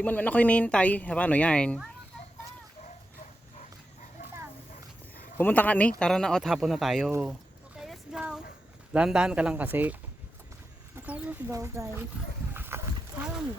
Di man ako hinihintay. Paano yan? Pumunta ka ni. Tara na, hapon na tayo. Okay, let's go. Dahan-dahan ka lang kasi. Okay, let's go, guys. Follow me.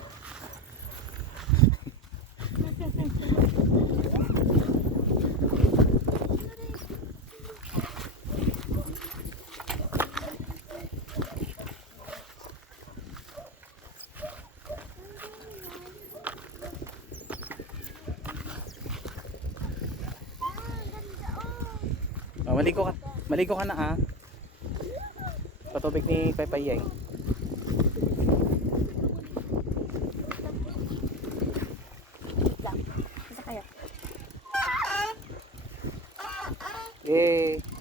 Oh, maligo ka. Maligo ka na ah. Patubig ni Pepayeng. Isa kayo. Yay. Yeah.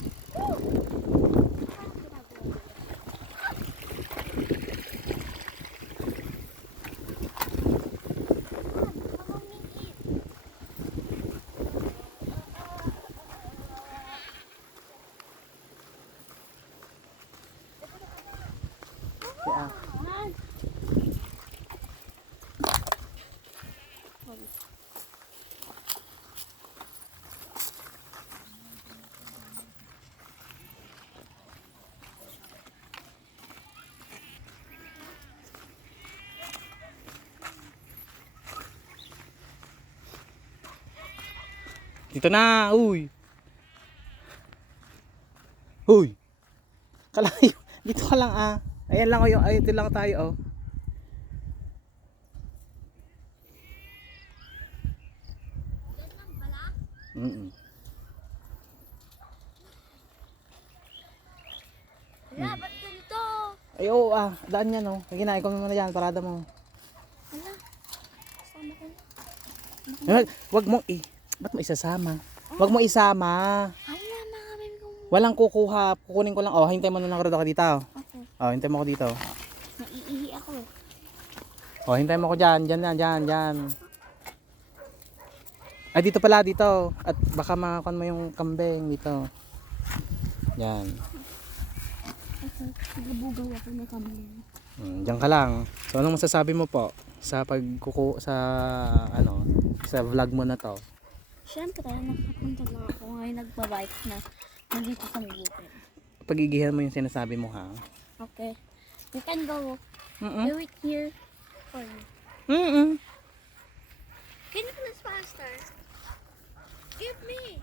Dito na, uy. Uy. Kalayo. Dito ka lang ah. Ayan lang oh, ay ito lang tayo oh. Wala, ba't ganito? Ay oo ah, daan yan oh. Sige na, ikaw muna dyan, parada mo. Wala. Sama ko na. Wag mo ba't mo isasama? Wag mo isama. Hala, makamin ko. Walang kukuha, kukunin ko lang. Oh, hintay mo na lang ako dito. Okay. Oh, hintay mo ako dito. Naiihi ako. Oh, hintay mo ako dyan, dyan. Ay, dito pala, dito. At baka makakuha mo yung kambing dito. Yan. Nagabugaw ako na kami. Diyan ka lang. So, anong masasabi mo po sa sa vlog mo na to? Siyempre, nakapunta lang ako ngayon nagbabike na nandito sa Miguel. Pagigihan mo yung sinasabi mo ha. Okay. You can go. Mm-mm. Do it here for me. Mm-mm. Can you please faster? Give me.